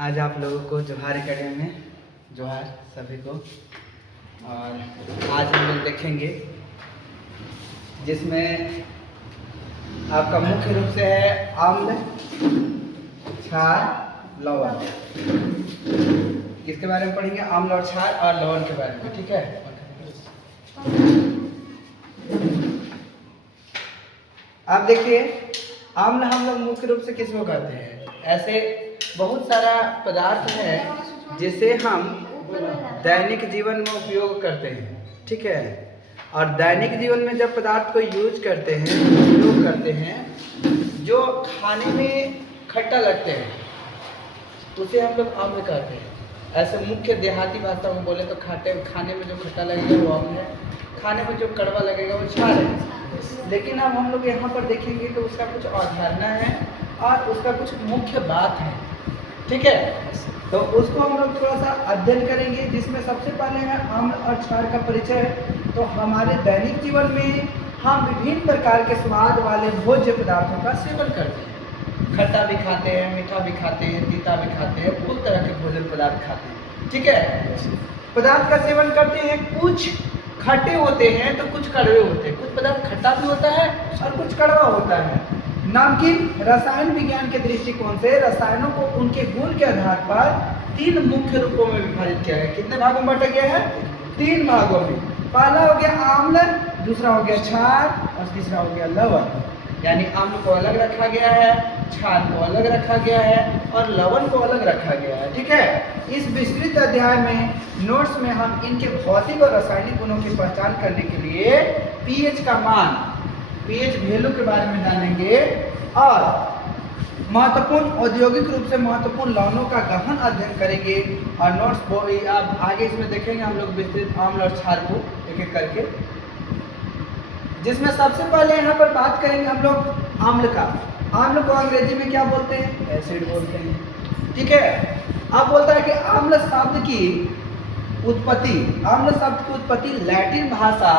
आज आप लोगों को जोहार एकेडमी में जोहार सभी को। और आज हम लोग देखेंगे जिसमें आपका मुख्य रूप से है अम्ल, क्षार, लवण। किसके बारे में पढ़ेंगे? अम्ल और क्षार और लवण के बारे में, ठीक है। आप देखिए, अम्ल हम लोग मुख्य रूप से किसको कहते हैं? ऐसे बहुत सारा पदार्थ है जिसे हम दैनिक जीवन में उपयोग करते हैं, ठीक है। और दैनिक जीवन में जब पदार्थ को यूज करते हैं, उपयोग करते हैं, जो खाने में खट्टा लगते हैं उसे हम लोग अम्ल कहते हैं। ऐसे मुख्य देहाती भाषा में बोले तो खाने में जो खट्टा लगेगा वो अम्ल है, खाने में जो कड़वा लगेगा वो क्षार है। लेकिन अब हम लोग यहाँ पर देखेंगे तो उसका कुछ अवधारणा है और उसका कुछ मुख्य बात है, ठीक है। तो उसको हम लोग थोड़ा सा अध्ययन करेंगे, जिसमें सबसे पहले है अम्ल और क्षार का परिचय। तो हमारे दैनिक जीवन में हम विभिन्न प्रकार के स्वाद वाले भोज्य पदार्थों का सेवन करते हैं। खट्टा भी खाते हैं, मीठा भी खाते हैं, तीता भी खाते हैं, बहुत तरह के भोजन पदार्थ खाते हैं, ठीक है। पदार्थ का सेवन करते हैं, कुछ खट्टे होते हैं तो कुछ कड़वे होते हैं, कुछ पदार्थ खट्टा भी होता है और कुछ कड़वा होता है। नामकीन रसायन विज्ञान के दृष्टिकोण से रसायनों को उनके गुण के आधार पर 3 मुख्य रूपों में विभाजित किया गया। कितने भागों में बांटा गया है? 3 भागों में। पहला हो गया अम्ल, दूसरा हो गया क्षार और तीसरा हो गया लवण। यानी अम्ल को अलग रखा गया है, क्षार को अलग रखा गया है और लवण को अलग रखा गया है, ठीक है। इस विस्तृत अध्याय में नोट्स में हम इनके भौतिक और रासायनिक गुणों की पहचान करने के लिए पीएच का मान, पीएच वैल्यू के बारे में जानेंगे और महत्वपूर्ण औद्योगिक रूप से महत्वपूर्ण लवणों का गहन अध्ययन करेंगे। और नोट्स अब आगे इसमें देखेंगे हम लोग विस्तृत अम्ल और क्षार को एक एक करके, जिसमें सबसे पहले यहाँ पर बात करेंगे हम लोग अम्ल का। अम्ल को अंग्रेजी में क्या बोलते हैं? एसिड बोलते हैं, ठीक है। अब बोलता है कि अम्ल शब्द की उत्पत्ति, अम्ल शब्द की उत्पत्ति लैटिन भाषा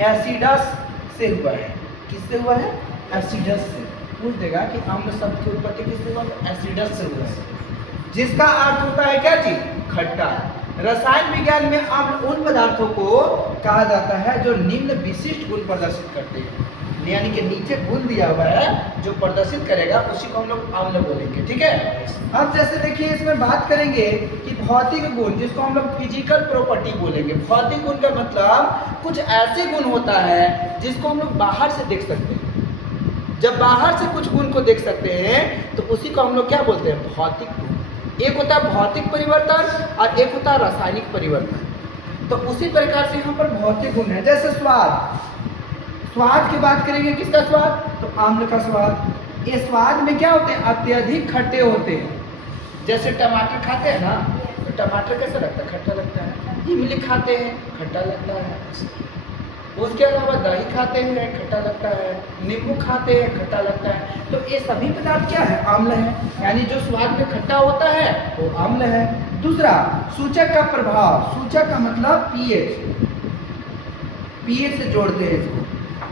एसिडस से हुआ है। किससे हुआ है? एसिडस से। पूछ देगा कि अम्ल शब्द की उत्पत्ति किससे हुआ? एसिडस से हुआ है, जिसका अर्थ होता है क्या चीज? खट्टा। रसायन विज्ञान में अम्ल उन पदार्थों को कहा जाता है जो निम्न विशिष्ट गुण प्रदर्शित करते हैं। यानी कि नीचे गुण दिया हुआ है जो प्रदर्शित करेगा उसी को हम लोग अम्ल बोलेंगे, ठीक है। अब जैसे देखिए इसमें बात करेंगे कि भौतिक गुण, जिसको हम लोग फिजिकल प्रॉपर्टी बोलेंगे। भौतिक गुण का मतलब कुछ ऐसे गुण होता है जिसको हम लोग बाहर से देख सकते हैं। जब बाहर से कुछ गुण को देख सकते हैं तो उसी को हम लोग क्या बोलते हैं? भौतिक गुण। एक होता है भौतिक परिवर्तन और एक होता है रासायनिक परिवर्तन। तो उसी प्रकार से यहाँ पर भौतिक गुण है। जैसे स्वाद, स्वाद की बात करेंगे, किसका स्वाद? तो अम्ल का स्वाद। ये स्वाद में क्या होते हैं? अत्यधिक खट्टे होते हैं। जैसे टमाटर खाते हैं ना, तो टमाटर कैसा लगता है? खट्टा लगता है। इमली खाते हैं, खट्टा लगता है। उसके अलावा दही खाते हैं, खट्टा लगता है। नींबू खाते हैं, खट्टा लगता है। तो ये सभी पदार्थ क्या है? अम्ल है। यानी जो स्वाद में खट्टा होता है वो अम्ल है। दूसरा, सूचक का प्रभाव। सूचक का मतलब पीएच, पीएच से जोड़ते हैं इसको,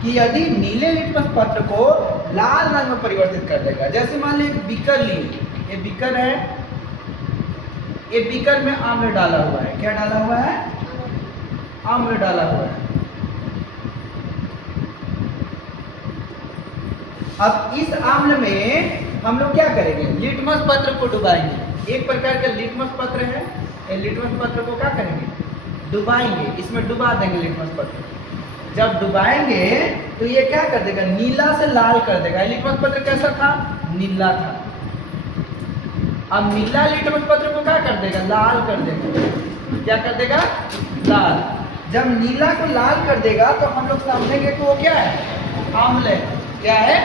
कि यदि नीले लिटमस पत्र को लाल रंग में परिवर्तित कर देगा। जैसे मान लीजिए एक बीकर लिए, ये बीकर है, ये बीकर में अम्ल डाला हुआ है। क्या डाला हुआ है? अम्ल डाला हुआ है। अब इस अम्ल में हम लोग क्या करेंगे? लिटमस पत्र को डुबाएंगे। एक प्रकार का लिटमस पत्र है, ये लिटमस पत्र को क्या करेंगे? डुबाएंगे। इसमें डुबा देंगे लिटमस पत्र। जब डुबाएंगे तो ये क्या कर देगा? नीला से लाल कर देगा। लिटमस पत्र कैसा था? नीला था। अब नीला लिटमस पत्र को क्या कर देगा? लाल कर देगा। क्या कर देगा? लाल। जब नीला को लाल कर देगा तो हम लोग समझेंगे कि वो क्या है? अम्ल है। क्या है?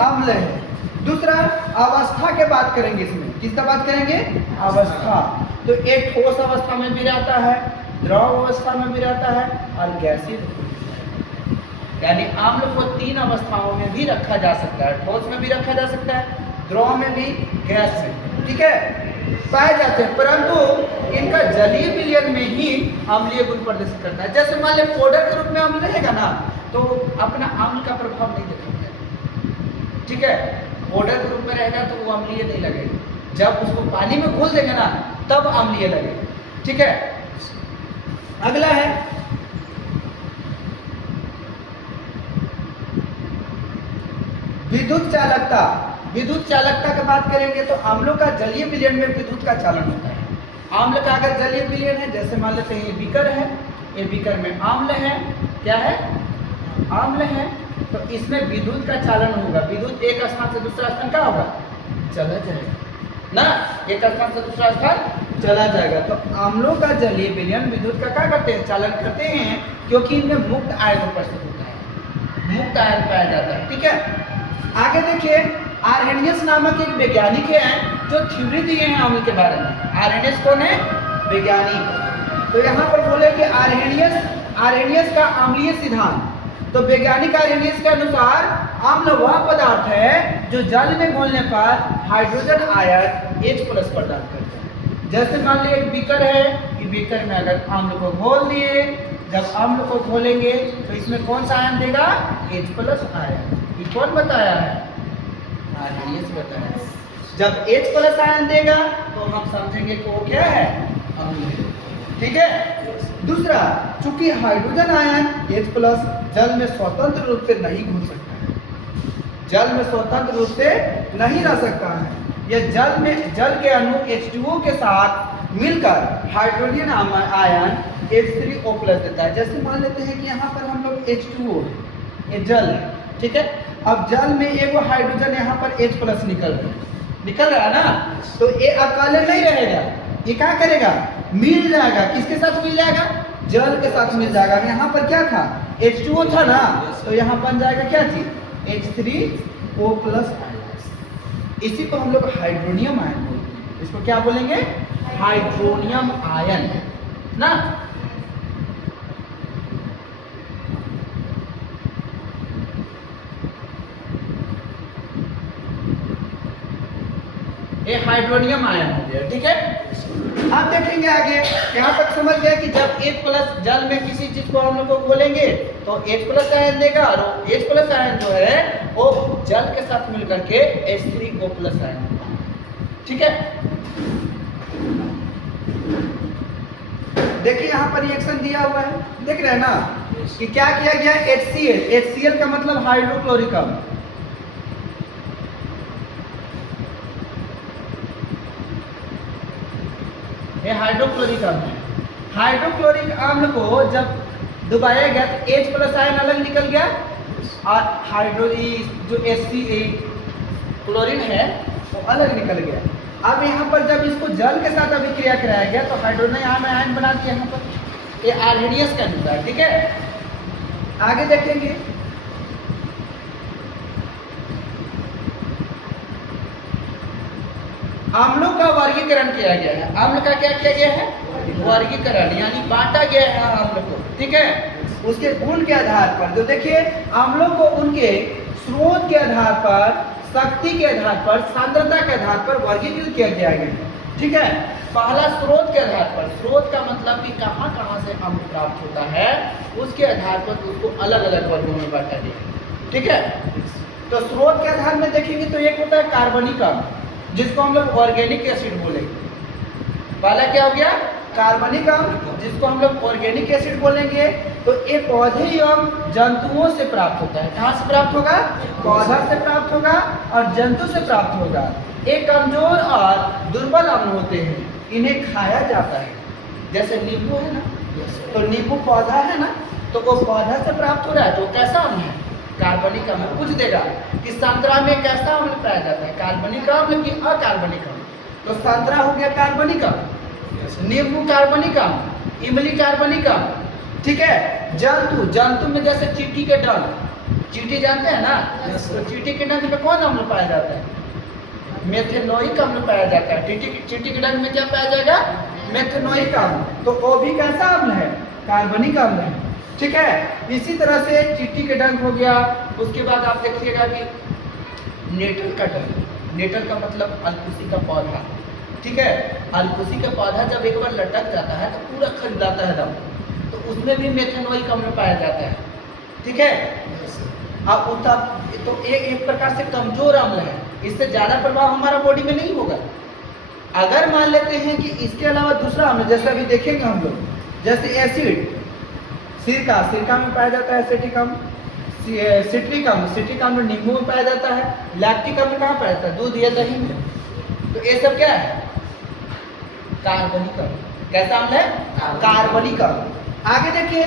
अम्ल है। दूसरा, अवस्था के बात करेंगे। इसमें किसका बात करेंगे? अवस्था। तो एक ठोस अवस्था में भी रहता है, द्रव अवस्था में भी रहता है और गैसीय। यानी अम्ल को 3 अवस्थाओं में भी रखा जा सकता है। ठोस में भी रखा जा सकता है, द्रव में भी, गैस में, ठीक है, पाए जाते हैं। परंतु इनका जलीय विलयन में ही अम्लीय गुण प्रदर्शित करता है। जैसे मान लीजिए पाउडर के रूप में अम्ल रहेगा ना, तो अपना अम्ल का प्रभाव नहीं दिखाएगा, ठीक है। पाउडर के रूप में रहेगा तो वो अम्लीय नहीं लगेगा। जब उसको पानी में घोल देंगे ना तब अम्लीय लगेगा। ठीक है, अगला है विद्युत चालकता। विद्युत चालकता की बात करेंगे तो अम्लों का जलीय विलयन में विद्युत का चालन होता है। अम्ल का अगर जलीय विलयन है, जैसे मान लेते हैं ये बीकर है, ये बीकर में अम्ल है, क्या है, अम्ल है, तो इसमें विद्युत का चालन होगा। विद्युत एक स्थान से दूसरा स्थान क्या होगा, चला जाएगा ना, एक स्थान से दूसरा स्थान चला जाएगा। तो अम्लों का जलीय विलयन विद्युत का क्या करते हैं, चालन करते हैं, क्योंकि इनमें मुक्त आयन उपस्थित होता है, मुक्त आयन पाया जाता है। ठीक है, आगे देखिए आर्हेनियस नामक एक वैज्ञानिक है जो थ्योरी दिए हैं अम्ल के बारे में। आर्हेनियस कौन है, वैज्ञानिक। तो यहाँ पर बोले कि आर्हेनियस का अम्लीय सिद्धांत। तो वैज्ञानिक आर्हेनियस के अनुसार अम्ल वह पदार्थ है जो जल में घोलने पर हाइड्रोजन आयन H+ प्रदान करता है। जैसे मान लीजिए एक बीकर है, कि बीकर में अगर अम्ल को घोल दिए, जब अम्ल को घोलेंगे तो इसमें कौन सा आयन देगा, H+ आयन। ये कौन बताया है, आर्हेनियस बताया। जब H+ आयन देगा तो हम समझेंगे कि वो क्या है, अम्ल है। ठीक है, दूसरा, चूंकि हाइड्रोजन आयन H+ जल में स्वतंत्र रूप से नहीं घुल सकता है, जल में स्वतंत्र रूप से नहीं रह सकता है, यह जल के अणु H2O के साथ मिलकर हाइड्रोजन आयन H3O+ देता है। जैसे मान लेते हैं कि यहाँ पर हम लोग H2O है, ये जल है, ठीक है। अब जल में एगो हाइड्रोजन यहाँ पर H+ निकल रहा है ना, तो ये अकेले नहीं रहेगा, ये क्या करेगा, मिल जाएगा। किसके साथ मिल जाएगा, जल के साथ मिल जाएगा। यहाँ पर क्या था, H2O था ना, तो यहाँ बन जाएगा क्या चीज, H3O+ आयन। इसी को हम लोग हाइड्रोनियम आयन बोलते हैं। इसको क्या बोलेंगे, हाइड्रोनियम आयन ना। ये हाइड्रोनियम आयन हो गया। ठीक है, अब देखेंगे आगे, यहाँ तक समझ गए कि जब H+ जल में किसी चीज को हम लोग को घोलेंगे तो H+ आयन देगा, और H+ आयन जो है वो जल के साथ मिलकर के H3O+ आयन देगा। ठीक है, देखिए यहाँ पर रिएक्शन दिया हुआ है, देख रहे हैं ना, कि क्या किया गया, HCl। HCl का मतलब हाइड्रोक्लोरिक अम्ल। ये हाइड्रोक्लोरिक अम्ल है। हाइड्रोक्लोरिक अम्ल को जब डुबाया गया तो H+ आयन अलग निकल गया, और जो क्लोरीन है वो अलग निकल गया। अब यहाँ पर जब इसको जल के साथ अभिक्रिया कराया गया तो हाइड्रोनियम आयन बना दिया यहाँ पर, ये आर्हेनियस के अनुसार। ठीक है, आगे देखेंगे, अम्लों का वर्गीकरण किया गया है। अम्ल का क्या किया गया है, वर्गीकरण, यानी बांटा गया है अम्ल को। ठीक है, उसके गुण के आधार पर। तो देखिए अम्लों को उनके स्रोत के आधार पर, शक्ति के आधार पर, सांद्रता के आधार पर वर्गीकृत किया गया है। ठीक है, पहला स्रोत के आधार पर, स्रोत का मतलब कि कहाँ कहाँ से अम्ल प्राप्त होता है, उसके आधार पर उसको अलग अलग वर्गों में बांटा गया। ठीक है, तो स्रोत के आधार में देखेंगे तो एक होता है कार्बनिक अम्ल, जिसको हम लोग ऑर्गेनिक एसिड बोलेंगे। पहला क्या हो गया, कार्बनिक अम्ल, जिसको हम लोग ऑर्गेनिक एसिड बोलेंगे। तो ये पौधे एवं जंतुओं से प्राप्त होता है। कहाँ से प्राप्त होगा, पौधा से प्राप्त होगा और जंतु से प्राप्त होगा। ये कमजोर और दुर्बल अम्ल होते हैं, इन्हें खाया जाता है। जैसे नींबू है ना, तो नींबू पौधा है ना, तो वो पौधा से प्राप्त हो रहा है, तो कैसा अम्ल है, कार्बनिक अम्ल। पूछ देगा कि संतरा में कैसा अम्ल पाया जाता है, कार्बनिक अम्ल कि अकार्बनिक अम्ल, तो संतरा हो गया कार्बनिक अम्ल, नींबू कार्बनिक अम्ल, इमली कार्बनिक अम्ल। ठीक है, जंतु में जैसे चींटी के डंक, चींटी जानते हैं ना, तो चींटी के डंक में कौन अम्ल पाया जाता है, मेथेनोइक अम्ल पाया जाता है। चींटी के डंक में क्या पाया जाएगा, मेथेनोइक अम्ल। तो वो भी कैसा अम्ल है, कार्बनिक अम्ल है। ठीक है, इसी तरह से चींटी के डंक हो गया। उसके बाद आप देखिएगा कि नेटल का डंक, नेटल का मतलब अलकुसी का पौधा। ठीक है, अलकुसी का पौधा जब एक बार लटक जाता है तो पूरा खिलाता है दम, तो उसमें भी मेथेनोइक अम्ल पाया जाता है। ठीक है, अब तो एक प्रकार से कमजोर अम्ल है, इससे ज़्यादा प्रभाव हमारा बॉडी में नहीं होगा, अगर मान लेते हैं कि इसके अलावा दूसरा अम्ल, जैसे अभी देखेंगे हम लोग, जैसे एसिड, सिरका, सिरका में पाया जाता है एसिटिक अम्ल, सिट्रिक अम्ल, सिट्रिक अम्ल नींबू में पाया जाता है, लैक्टिक अम्ल कहाँ पाया जाता है, दूध या दही में। तो ये सब क्या है, कार्बनिक अम्ल। कैसा अम्ल है, कार्बनिक अम्ल। आगे देखिए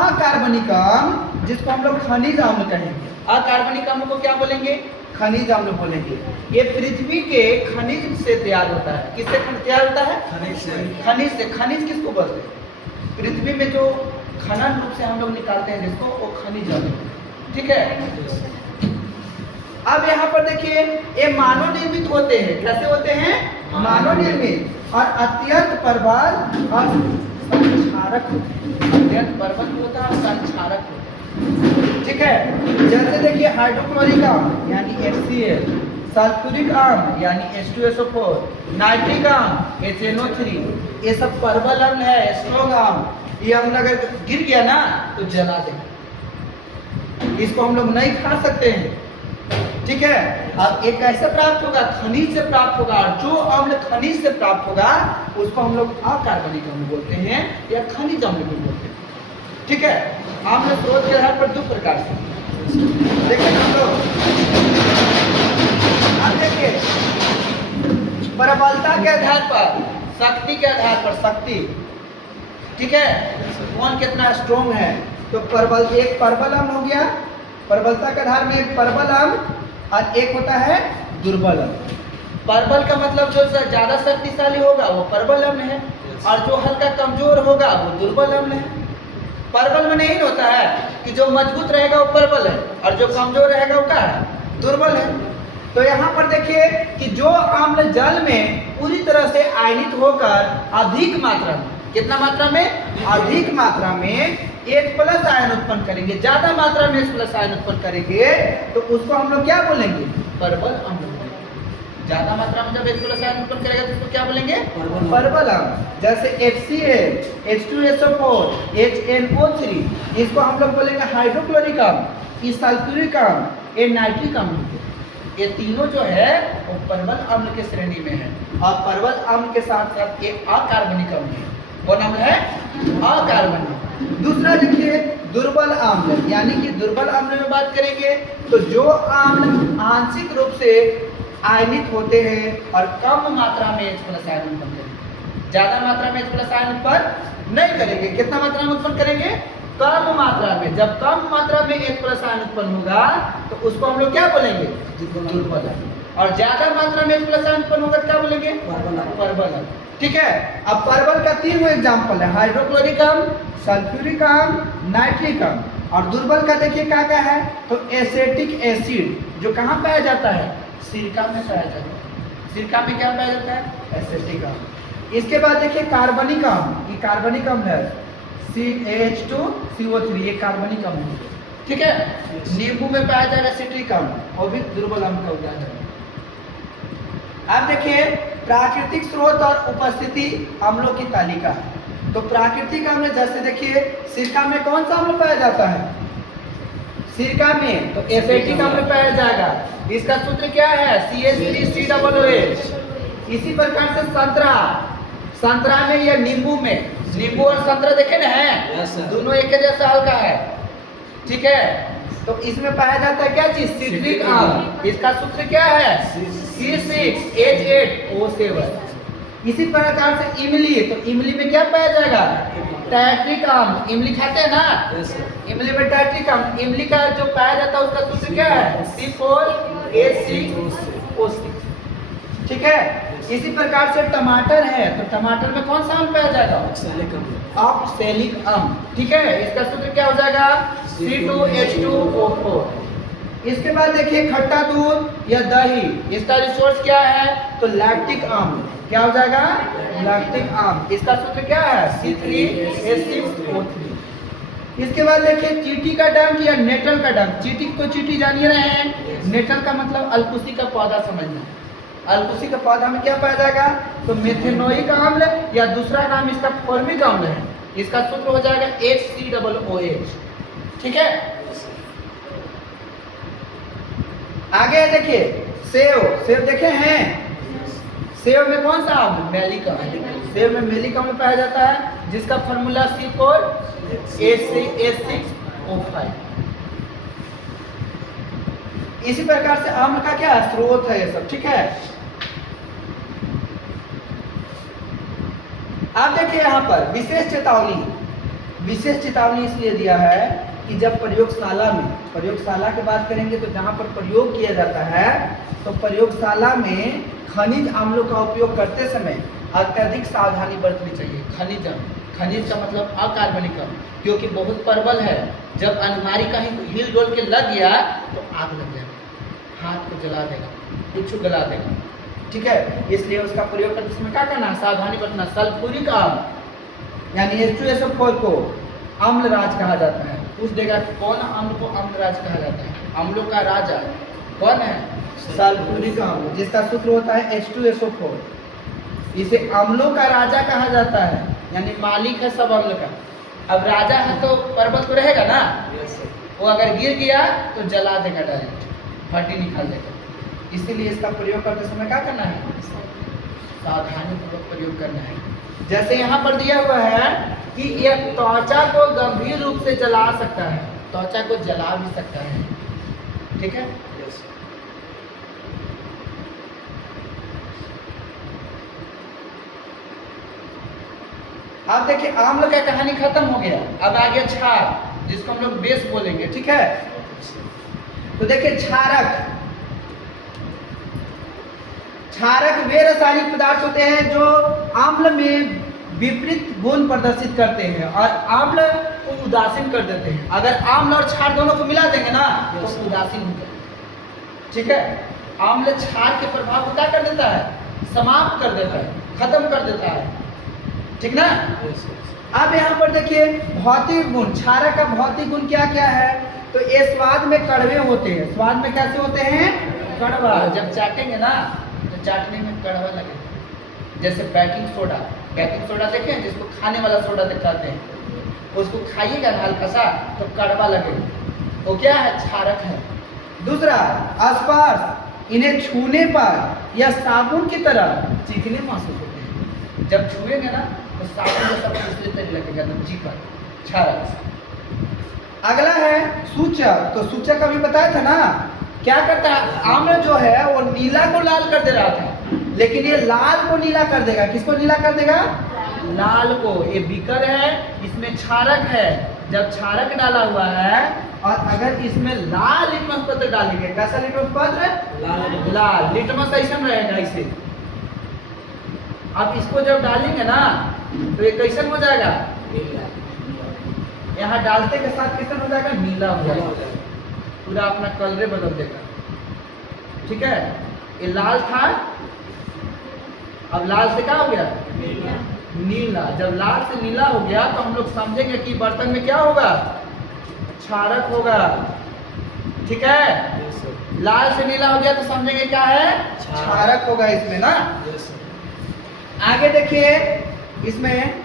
अकार्बनिक अम्ल, जिसको हम लोग खनिज अम्ल कहेंगे। अकार्बनिक अम्ल को क्या बोलेंगे, खनिज अम्ल बोलेंगे। ये पृथ्वी के खनिज से तैयार होता है। किससे तैयार होता है, खनिज से। खनिज से, खनिज किसको बोलते हैं, पृथ्वी में जो खनन रूप से हम लोग निकालते हैं जिसको, वो खनिज अम्ल। ठीक है। अब यहाँ पर देखिए ये मानव निर्मित होते हैं। कैसे होते हैं, मानव निर्मित, और अत्यंत प्रबल और संक्षारक होते हैं। अत्यंत प्रबल होता है और संक्षारक होता है। ठीक है। जैसे देखिए हाइड्रोक्लोरिक अम्ल यानी HCl, सल्फ्यूरिक अम्ल यानी H2SO4, नाइट्रिक अम्ल HNO3, ये सब प्रबल अम्ल है, स्ट्रॉन्ग अम्ल। ये अम्ल अगर गिर गया ना तो जला देगा, इसको हम लोग नहीं खा सकते हैं। ठीक है। अब एक कैसे प्राप्त होगा, खनिज से प्राप्त होगा, और जो अम्ल खनिज से प्राप्त होगा उसको हम लोग अकार्बनिक अम्ल बोलते हैं या खनिज अम्ल भी बोलते हैं। ठीक है। अम्ल स्रोत के आधार पर दो प्रकार से देखिए हम लोग। अब देखिए प्रबलता के आधार पर, शक्ति के आधार पर, शक्ति। ठीक है, कौन कितना स्ट्रॉन्ग है। तो प्रबल, एक प्रबल अम्ल हो गया, प्रबलता के आधार में एक प्रबल अम्ल, और एक होता है दुर्बल अम्ल। प्रबल का मतलब जो ज्यादा शक्तिशाली होगा वो प्रबल अम्ल है, और जो हल्का कमजोर होगा वो दुर्बल अम्ल है। प्रबल में नहीं होता है कि जो मजबूत रहेगा वो प्रबल है, और जो कमजोर रहेगा वो क्या है, दुर्बल है। तो यहाँ पर देखिए कि जो अम्ल जल में पूरी तरह से आयनित होकर अधिक मात्रा में, कितना मात्रा में, अधिक मात्रा में H+ आयन उत्पन्न करेंगे, ज्यादा मात्रा में H+ आयन उत्पन्न करेंगे, तो उसको हम लोग क्या बोलेंगे, प्रबल अम्ल बोलेंगे। ज्यादा मात्रा में जब H+ आयन उत्पन्न करेगा तो उसको क्या बोलेंगे, प्रबल अम्ल। जैसे HCl, H2SO4, HNO3, इसको हम लोग बोलेंगे हाइड्रोक्लोरिक अम्ल, ये सल्फ्यूरिक अम्ल, ये नाइट्रिक अम्ल। ये तीनों जो है वो प्रबल अम्ल के श्रेणी में है, और प्रबल अम्ल के साथ साथ एक अकार्बनिक अम्ल है। कौन अम्ल है, अकार्बनिक। दूसरा देखिए दुर्बल अम्ल, यानी कि दुर्बल अम्ल में बात करेंगे तो जो अम्ल आंशिक रूप से आयनित होते हैं और कम मात्रा में H+ आयन उत्पन्न करेंगे। ज्यादा मात्रा में H+ आयन उत्पन्न नहीं करेंगे। कितना मात्रा में उत्पन्न करेंगे, कम मात्रा में। जब कम मात्रा में H+ आयन उत्पन्न होगा तो उसको हम लोग क्या बोलेंगे, दुर्बल अम्ल। और ज्यादा मात्रा में H+ आयन उत्पन्न होगा क्या बोलेंगे, प्रबल अम्ल। ठीक है। अब प्रबल का 3 एग्जाम्पल है, हाइड्रोक्लोरिक अम्ल, सल्फ्यूरिक अम्ल, नाइट्रिक अम्ल। और दुर्बल का देखिए क्या क्या है, तो एसेटिक एसिड, जो कहाँ पाया जाता है, सिरका में पाया जाता है। सिरका में क्या पाया जाता है, एसेटिक अम्ल। इसके बाद देखिए कार्बनिक अम्ल, ये कार्बनिक अम्ल है, CH2CO3, ये कार्बनिक अम्ल है। ठीक है। नींबू में पाया जाएगा सिट्रिक अम्ल, वो भी दुर्बल अम्ल का उदाहरण है। अब देखिए प्राकृतिक स्रोत और उपस्थिति अम्लों की तालिका। तो प्राकृतिक अम्ल जैसे देखिए सिरका में कौन सा अम्ल पाया जाता है, सिरका में तो एसेटिक अम्ल पाया जाएगा। इसका सूत्र क्या है, CH3COOH। इसी प्रकार से संतरा, संतरा में या नींबू में, नींबू और संतरा देखे ना है, दोनों एक जैसा हल्का है। ठीक है। तो इसमें पाया जाता है क्या चीज, सिट्रिक अम्ल। इसका सूत्र क्या है, C6H8O7। इसी प्रकार से इमली, तो इमली में क्या पाया जाएगा, टैट्रिक अम्ल। इमली खाते हैं ना, इमली में टैट्रिक अम्ल। इमली का जो पाया जाता है उसका सूत्र क्या है, C4H6O6। ठीक है। इसी प्रकार से टमाटर है, तो टमाटर में कौन सा अम्ल पाया जाएगा, ऑक्सैलिक अम्ल। ठीक है। इसका सूत्र क्या हो जाएगा, C2H2O4। इसके बाद देखिए खट्टा दूध या दही, इसका रिसोर्स क्या है, तो लैक्टिक अम्ल। क्या हो जाएगा, लैक्टिक अम्ल। इसका सूत्र क्या है, C3H6O3। इसके बाद देखिए चींटी का डंक या नेटल का डंक। चींटी को चींटी जानिए रहे हैं, नेटल का मतलब अलकुसी का पौधा समझना। अलकुसी का पौधा में क्या पाया जाएगा, तो मेथेनोइक अम्ल, या दूसरा नाम इसका फॉर्मिक अम्ल है। इसका सूत्र हो जाएगा HCOOH। ठीक है। आगे देखिए सेव, सेव देखे हैं, सेव में कौन सा अम्ल? मैलिक अम्ल। सेव में मैलिक अम्ल पाया जाता है, जिसका फॉर्मूला C4H6O5। इसी प्रकार से अम्ल का क्या स्रोत है ये सब, ठीक है। आप देखिए यहाँ पर विशेष चेतावनी, विशेष चेतावनी इसलिए दिया है कि जब प्रयोगशाला में, प्रयोगशाला की बात करेंगे तो जहाँ पर प्रयोग किया जाता है, तो प्रयोगशाला में खनिज अम्लों का उपयोग करते समय अत्यधिक सावधानी बरतनी चाहिए। खनिज अम्ल, खनिज का मतलब अकार्बनिक अम्ल, क्योंकि बहुत प्रबल है। जब अलमारी कहीं हिल डोल के लग गया तो आग लग जाएगा, हाथ को जला देगा, कुछ गला देगा, ठीक है। इसलिए उसका प्रयोग करते समय क्या करना है? सावधानी बरतना। सल्फ्यूरिक अम्ल यानी H2SO4 को अम्लराज कहा जाता है। पूछ देगा कि कौन अम्ल को अम्लराज कहा जाता है? अम्लों का राजा कौन है? सल्फ्यूरिक अम्ल, जिसका सूत्र होता है H2SO4। इसे अम्लों का राजा कहा जाता है, यानी मालिक है सब अम्ल का। अब राजा है तो प्रबल तो रहेगा ना, वो अगर गिर गया तो जला देगा, डायरेक्ट फटी निकाल देगा। इसीलिए इसका प्रयोग करते समय क्या करना है? सावधानी पूर्वक प्रयोग करना है। जैसे यहाँ पर दिया हुआ है कि यह त्वचा को गंभीर रूप से जला सकता है, त्वचा को जला भी सकता है, ठीक है। आप देखिए आम्ल का कहानी खत्म हो गया, अब आ गया क्षार, जिसको हम लोग बेस बोलेंगे, ठीक है। तो देखिए क्षारक, क्षारक वे रासायनिक पदार्थ होते हैं जो अम्ल में विपरीत गुण प्रदर्शित करते हैं और अम्ल को उदासीन कर देते हैं। अगर अम्ल और क्षार दोनों को मिला देंगे ना तो उदासीन हो जाए, ठीक है। अम्ल क्षार के प्रभाव को क्या कर देता है? समाप्त कर देता है, खत्म कर देता है, ठीक ना। अब यहाँ पर देखिए भौतिक गुण, क्षारक का भौतिक गुण क्या क्या है? तो ये स्वाद में कड़वे होते हैं। स्वाद में कैसे होते हैं? कड़वा। जब चाटेंगे ना तो चाटने में कड़वा लगेगा। जैसे बेकिंग सोडा, बेकिंग सोडा देखें जिसको खाने वाला सोडा दिखाते हैं, उसको खाइएगा ना हल्का सा तो कड़वा लगेगा, वो क्या है? क्षारक है। दूसरा स्पर्श, इन्हें छूने पर या साबुन की तरह चिकने महसूस होते हैं। जब छुएंगे ना तो साबुन जैसा फिसलने लगेगा, एकदम चिकन, क्षारक। अगला है सूचक। तो सूचक अभी बताया था ना, क्या करता है? आम्ल जो है वो नीला को लाल कर दे रहा था, लेकिन ये लाल को नीला कर देगा। किसको नीला कर देगा? लाल को। ये बीकर है, इसमें क्षारक है। जब क्षारक डाला हुआ है और अगर इसमें लाल लिटमस पत्र डालेंगे, कैसा लिटमस पत्र? लाल लिटमस ऐसा रहेगा इसे। अब इसको जब डालेंगे ना तो ये कैसन हो जाएगा? यहाँ डालते के साथ कैसन हो जाएगा? नीला हो जाएगा, पूरा अपना कलर बदल देगा, ठीक है। ये लाल था, अब लाल से क्या हो गया? नीला। जब लाल से नीला हो गया तो हम लोग समझेंगे कि बर्तन में क्या होगा? क्षारक होगा, ठीक है। लाल से नीला हो गया तो समझेंगे क्या है? क्षारक होगा इसमें ना। आगे देखिए, इसमें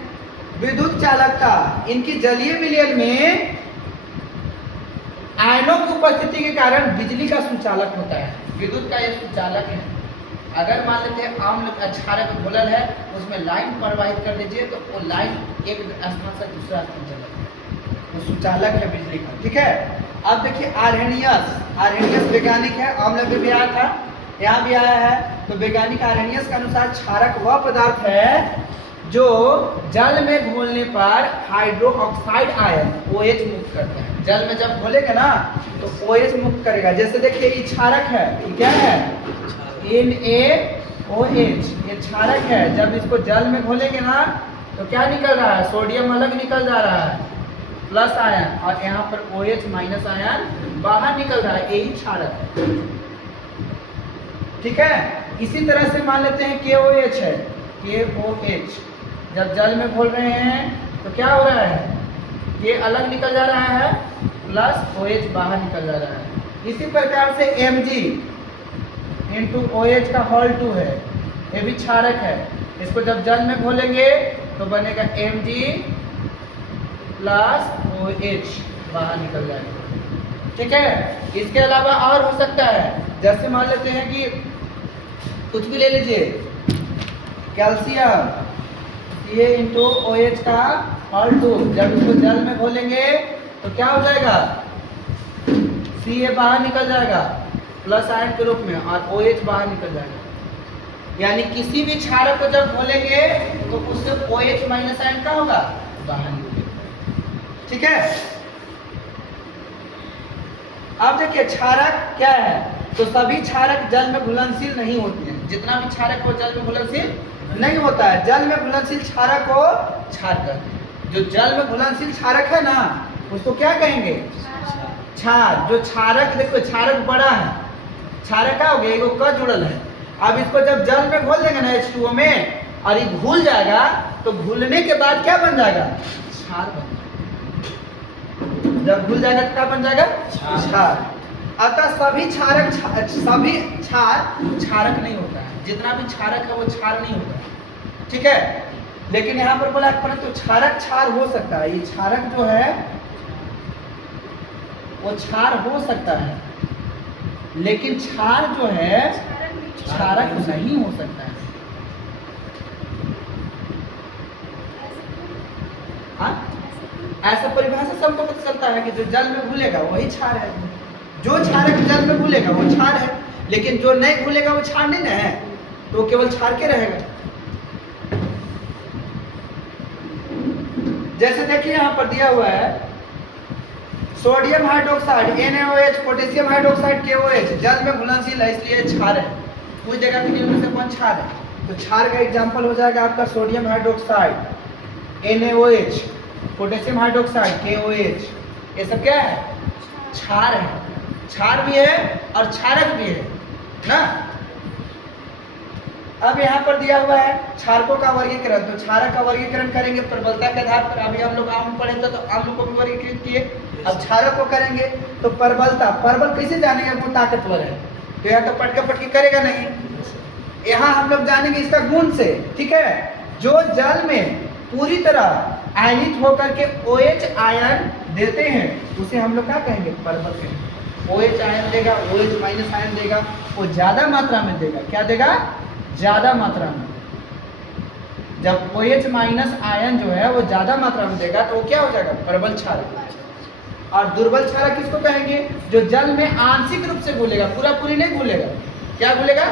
विद्युत चालकता, इनकी जलीय विलयन में आयनों की उपस्थिति के कारण बिजली का संचालक होता है। विद्युत का यह संचालक है। अगर मान लेते हैं अम्ल क्षारक घोलल है, उसमें लाइन प्रवाहित कर दीजिए तो वो लाइन एक स्थान से दूसरा स्थान चला जाए, वो संचालक है बिजली का, ठीक है। अब देखिए आर्हेनियस, आर्हेनियस वैज्ञानिक है, अम्ल में भी आया था, यहाँ भी आया है। तो वैज्ञानिक आर्हेनियस के अनुसार क्षारक वह पदार्थ है जो जल में घोलने पर हाइड्रोक्साइड आयन OH मुक्त करता है। जल में जब घोलेंगे ना तो OH मुक्त करेगा। जैसे देखिए ये क्षारक है, ये क्या है? NaOH, ये क्षारक है। जब इसको जल में घोलेंगे ना तो क्या निकल रहा है? सोडियम अलग निकल जा रहा है, प्लस आयन, और यहाँ पर OH माइनस आयन बाहर निकल रहा है, यही क्षारक है, ठीक है। इसी तरह से मान लेते हैं KOH है, KOH जब जल में घोल रहे हैं तो क्या हो रहा है? ये अलग निकल जा रहा है, प्लस OH बाहर निकल जा रहा है। इसी प्रकार से Mg इंटू OH का होल 2 है, ये भी क्षारक है। इसको जब जल में घोलेंगे तो बनेगा Mg प्लस OH, बाहर निकल जाएगा, ठीक है। इसके अलावा और हो सकता है, जैसे मान लेते हैं कि कुछ भी ले लीजिए, कैल्शियम Ca इंटू OH का होल 2। जब इसको जल में घोलेंगे तो क्या हो जाएगा, Ca बाहर निकल जाएगा प्लस आयन के रूप में और OH बाहर निकल जाएगा। यानी किसी भी क्षारक को जब घोलेंगे तो उससे OH माइनस आयन का होगा, बाहर निकलेगा। ठीक है। अब देखिए क्षारक क्या है, तो सभी क्षारक जल में घुलनशील नहीं होते हैं। जितना भी क्षारक हो जल में घुलनशील नहीं होता है। जल में घुलनशील क्षारक को क्षार कहते हैं। जो जल में घुलनशील क्षारक है ना उसको क्या कहेंगे, क्षार। जो क्षारक, देखो क्षारक बड़ा है, क्षारक का हो गया, एगो क जुड़ल है। अब इसको जब जल में घोल देंगे ना H2O में और ये घुल जाएगा तो घुलने के बाद क्या बन जाएगा, क्षार बन जाएगा। जब घुल जाएगा तो क्या बन जाएगा, क्षार। अतः सभी क्षारक सभी क्षार क्षारक नहीं होता है। जितना भी क्षारक है वो क्षार नहीं होता है। ठीक है। लेकिन यहाँ पर बोला परंतु क्षारक क्षार हो सकता है। ये क्षारक जो है वो क्षार हो सकता है, लेकिन क्षार जो है क्षारक नहीं हो सकता है। हाँ, ऐसा परिभाषा सबको पता चलता है कि जो जल में घुलेगा वही क्षार है। जो क्षारक जल में घुलेगा वो क्षार है, लेकिन जो नहीं घुलेगा वो क्षार नहीं ना है, तो केवल क्षार के रहेगा। जैसे देखिए यहाँ पर दिया हुआ है sodium hydroxide NaOH, potassium hydroxide KOH जल में घुलनशील है इसलिए क्षार है। कुछ जगह के निम्न से कौन क्षार है, तो क्षार का एग्जांपल हो जाएगा आपका sodium hydroxide NaOH, potassium hydroxide KOH। ये सब क्या है, क्षार है। क्षार भी है और क्षारक भी है ना। अब यहाँ पर दिया हुआ है क्षारकों का वर्गीकरण। तो क्षारक का वर्गीकरण करेंगे प्रबलता के आधार पर। अभी हम लोग आम पढ़े थे तो आम को भी वर्गीकृत किए। अब क्षारक को करेंगे तो प्रबलता, प्रबल कैसे जानेंगे, वो ताकतवर है तो यहाँ तो पटका पटकी करेगा नहीं। यहाँ हम लोग जानेंगे इसका गुण से। ठीक है। जो जल में पूरी तरह आयनित होकर के OH आयन देते हैं उसे हम लोग क्या कहेंगे, प्रबल कहेंगे। OH आयन देगा, OH माइनस आयन देगा, वो ज्यादा मात्रा में देगा। क्या देगा, ज्यादा मात्रा में। जब OH माइनस आयन जो है वो ज्यादा मात्रा में देगा तो वो क्या हो जाएगा, प्रबल क्षारक। और दुर्बल क्षारक किसको कहेंगे, जो जल में आंशिक रूप से घुलेगा, पूरा पूरी नहीं घुलेगा। क्या घुलेगा,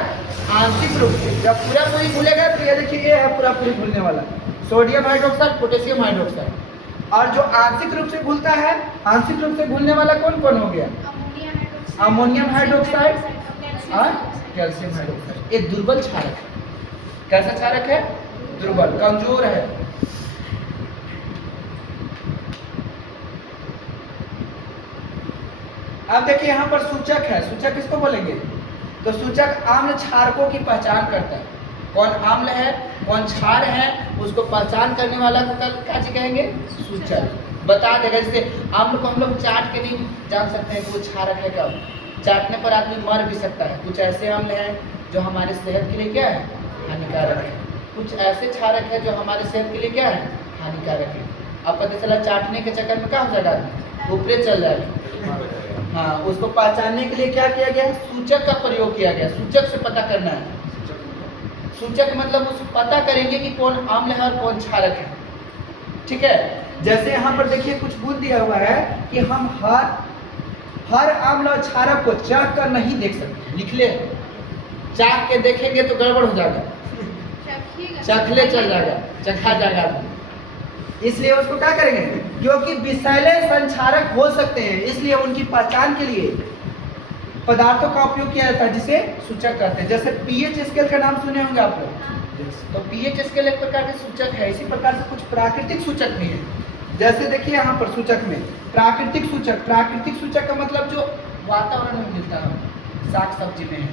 आंशिक रूप से। जब पूरा पूरी घुलेगा तो ये देखिए ये है पूरा पूरी घुलने वाला सोडियम हाइड्रोक्साइड, पोटेशियम हाइड्रोक्साइड। और जो आंशिक रूप से घुलता है, आंशिक रूप से घुलने वाला कौन कौन हो गया, अमोनियम हाइड्रोक्साइड और कैल्शियम हाइड्रोक्साइड। ये दुर्बल क्षारक है। कैसा क्षारक है, दुर्बल, कमजोर है। अब देखिए यहाँ पर सूचक है। सूचक किसको बोलेंगे, तो सूचक आम्ल क्षारकों की पहचान करता है। कौन आम्ल है कौन क्षार है उसको पहचान करने वाला को क्या कहेंगे, सूचक। बता देगा। जैसे आम्ल को हम लोग चाट के नहीं जान सकते हैं कि वो क्षारक है क्या। चाटने पर आदमी मर भी सकता है। कुछ ऐसे आम्ल हैं जो हमारे सेहत के लिए क्या है, हानिकारक है। कुछ ऐसे क्षारक है जो हमारे सेहत के लिए क्या है, हानिकारक है। अब पता चला चाटने के चक्कर में क्या हो जाएगा, ऊपरे चल जाएगा। हाँ, उसको पहचानने के लिए क्या किया गया, सूचक का प्रयोग किया गया। सूचक से पता करना है। सूचक मतलब उस पता करेंगे कि कौन आम्ल है और कौन क्षारक है। ठीक है। जैसे यहाँ पर देखिए कुछ गुण दिया हुआ है कि हम हर आम्ल और क्षारक को चाख कर नहीं देख सकते। लिख ले, चाख के देखेंगे तो गड़बड़ हो जाएगा, चखले चल जाएगा, चखा जाएगा। इसलिए उसको क्या करेंगे, क्योंकि विषैले संक्षारक हो सकते हैं इसलिए उनकी पहचान के लिए पदार्थों का उपयोग किया जाता है जिसे सूचक कहते हैं। जैसे पीएच स्केल का नाम सुने होंगे आप लोग। तो पीएच स्केल एक प्रकार के सूचक है। इसी प्रकार से कुछ प्राकृतिक सूचक भी है। जैसे देखिए यहाँ पर सूचक में प्राकृतिक सूचक। प्राकृतिक सूचक का मतलब जो वातावरण में मिलता है, साग सब्जी में है,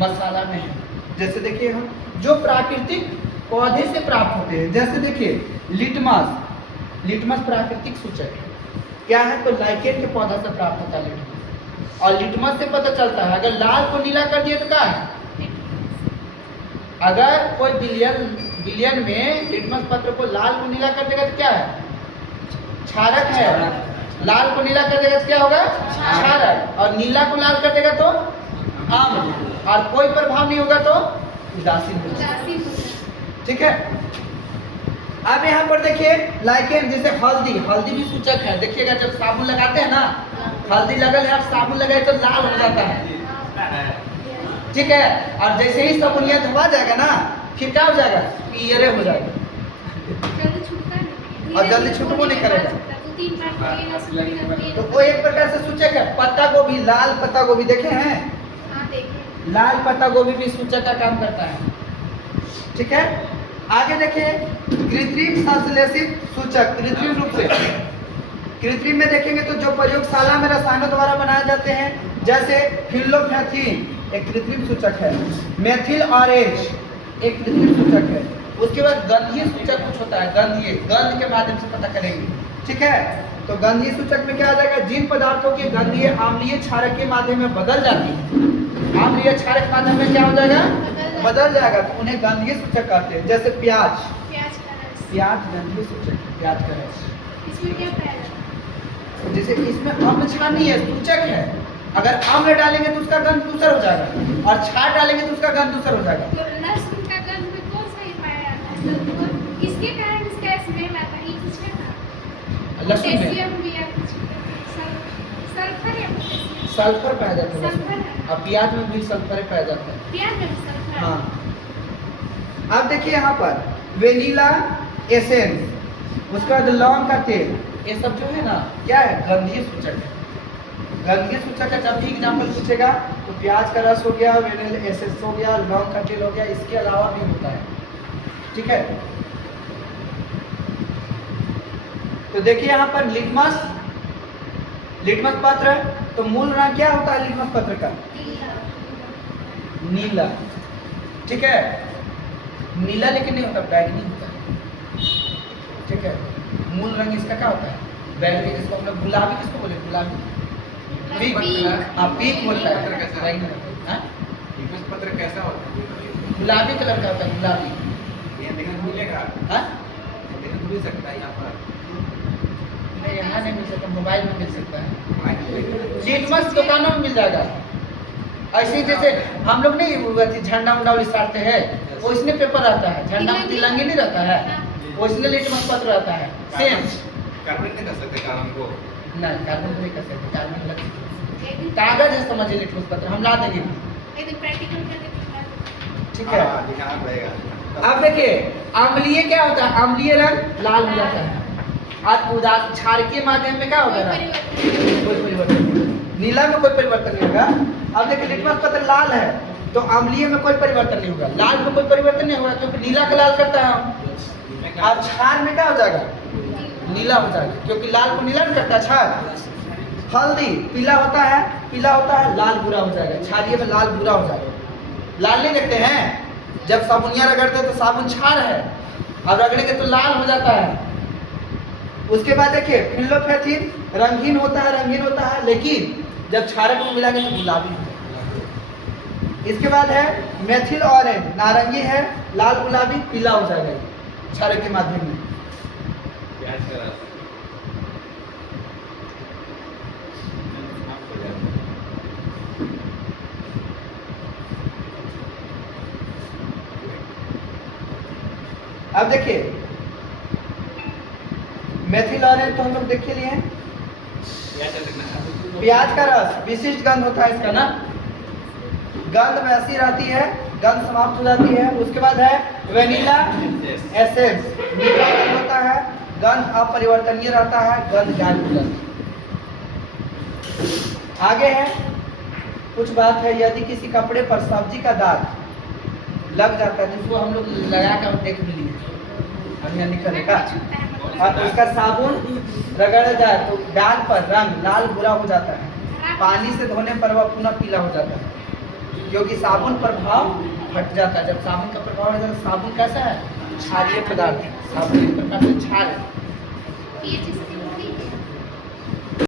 मसाला में है। जैसे देखिए हम जो प्राकृतिक पौधे से प्राप्त होते हैं। जैसे देखिए लिटमस प्राकृतिक सूचक है। क्या है, तो लाइकेन के पौधा से प्राप्त होता है लिटमस। और लिटमस से पता चलता है, अगर लाल को नीला कर दिए तो क्या है, अगर कोई बिलियन में लिटमस पत्र को लाल को नीला कर देगा तो क्या है, क्षारक है। लाल को नीला कर देगा तो क्या होगा, क्षारक। और नीला को लाल कर देगा तो आम्ल। और कोई प्रभाव नहीं होगा तो उदासीन। ठीक है। अब यहाँ पर देखिए लाइकेन, जैसे हल्दी, हल्दी भी सूचक है। देखिएगा जब साबुन लगाते हैं ना, हल्दी लगल है, आप साबुन लगाए तो लाल हो जाता है, ठीक है। और जैसे ही साबुनिया धोआ जाएगा ना, फिर क्या हो जाएगा, पीले हो जाएगा और जल्दी छूटबो नहीं करेगा। तो वो एक प्रकार से सूचक है। पत्ता गोभी, लाल पत्ता गोभी देखे हैं, लाल पत्ता गोभी भी सूचक का काम करता है, ठीक है। आगे देखिए कृत्रिम संश्लेषित सूचक, कृत्रिम रूप से, कृत्रिम में देखेंगे तो जो प्रयोगशाला में रसायनों द्वारा बनाए जाते हैं, जैसे फिल्लोफेथिन एक कृत्रिम सूचक है, मेथिल ऑरेंज एक कृत्रिम सूचक है। उसके बाद गंधीय सूचक कुछ होता है, गंधीय, गंध के माध्यम से पता करेंगे, ठीक है। तो गंधीय सूचक में क्या आ जाएगा, जिन पदार्थों की गंधीय अम्लीय क्षारक के माध्यम में बदल जाती है, अम्लीय क्षारक माध्यम में क्या हो जाएगा, बदल जाएगा, तो उन्हें गंधीय सूचक कहते हैं। जैसे प्याज, प्याज गंधीय सूचक, प्याज का रस, इसमें क्या पाया जाता है? जैसे इसमें अम्ल क्षार नहीं है, सूचक है। अगर अम्ल डालेंगे तो उसका गंध दूसरा हो जाएगा, और क्षार डालेंगे तो उसका गंध दूसरा हो जाएगा। तो लहसुन का गंध में कौन सा ही पाया जाता है? तो इसके कारण इसका स्मेल आता है, ये किसका था? लहसुन में पोटेशियम भी या कुछ सल्फर या पोटेशियम? सल्फर पाया जाता है सल्फर लहसुन, है। और प्याज में भी सल्फर पाया जाता है। प्याज में भी सल्फर है। हाँ, अब देखिए यहाँ पर वेनिला एसेंस, उसके बाद लौंग का तेल, ये सब जो है ना क्या है, गंधीय सूचक है। गंधीय सूचक का जब भी एग्जाम्पल पूछेगा तो प्याज का रस हो गया, वेनिला एसेंस हो गया, लौंग का तेल हो गया, इसके अलावा भी होता है, ठीक है। तो देखिए यहाँ पर लिटमस, लिटमस पत्र, तो मूल रंग क्या होता है लिटमस पत्र का, नीला, ठीक है। नीला लेकिन नहीं होता, बैगनी होता है, ठीक है। मूल रंग इसका क्या होता है, बैगनी। जिसको हम लोग गुलाबी किसको बोले, गुलाबी, पीक, हाँ पीक बोलता है, हाँ? पत्र कैसा होता है? गुलाबी कलर का होता है, गुलाबी, ये देखने को मिलेगा, हाँ? देखने को मिल सकता है यहाँ पर। नहीं यहाँ नहीं मिल सकता, मोबाइल में मिल सकता है, लिटमस लिटमस दुकानों में मिल जाएगा। ऐसे ही जैसे हम लोग नहीं झंडा उंडा लिसाते हैं, वो इसमें पेपर रहता है, झंडा में तिलंगी नहीं रहता है, वो इसमें लिटमस पत्र रहता है, सेम। कार्बन नहीं कर सकते काम को, नहीं कार्बन नहीं कर सकते, कार्बन लग कागज है, समझिए लिटमस पत्र हम ला देंगे, एक दिन प्रैक्टिकल करके दिखा। ठीक है। हाँ, दिखाना पड़ेगा। अब देखिए अम्लीय क्या होता है, अम्लीय रंग लाल हो जाता है, और उदास क्षार के माध्यम में क्या होगा, कोई परिवर्तन नहीं, नीला में कोई परिवर्तन नहीं होगा। अब देखिए लिटमस पत्र लाल है तो अम्लीय में कोई परिवर्तन नहीं होगा, लाल में कोई परिवर्तन नहीं होगा, क्योंकि नीला का लाल करता है, और क्षार में क्या हो जाएगा, नीला हो जाएगा, क्योंकि लाल को नीला नहीं करता क्षार। हल्दी पीला होता है, पीला होता है, लाल भूरा हो जाएगा, क्षारीय में लाल भूरा हो जाएगा। लाल नहीं देखते हैं, जब साबुनिया रगड़ते हैं तो साबुन क्षार है, अब रगड़ेंगे तो लाल हो जाता है। उसके बाद देखिए फिल्लोफेथिन रंगीन होता है, रंगीन होता है, लेकिन जब क्षारक में मिलाएंगे तो गुलाबी हो जाएगा। इसके बाद है मेथिल ऑरेंज, नारंगी है, लाल गुलाबी पीला हो जाएगा क्षारक के माध्यम में। प्याज का रस, अब देखिए मेथिल ऑरेंज तो हम लोग देख लिए हैं। प्याज का रस विशिष्ट गंध होता है इसका ना, गंध में ऐसी रहती है, गंध समाप्त हो जाती है। उसके बाद है वेनिला एसेंस, मीठा गंध होता है, गंध अपरिवर्तनीय रहता है, गंध गायब हो जाती है। आगे है कुछ बात है, यदि किसी कपड़े पर सब्जी का दाग लग जाता है, जिसको हम लोग लगा कर देख भी लिए, हम यहाँ निकलेगा, और उसका साबुन रगड़ा जाए तो दाग पर रंग लाल भूरा हो जाता है, पानी से धोने पर वह पुनः पीला हो जाता है, क्योंकि साबुन प्रभाव हट जाता है। जब साबुन का प्रभाव हट जाता है, साबुन कैसा है, क्षारीय पदार्थ, साबुन एक प्रकार से क्षार है।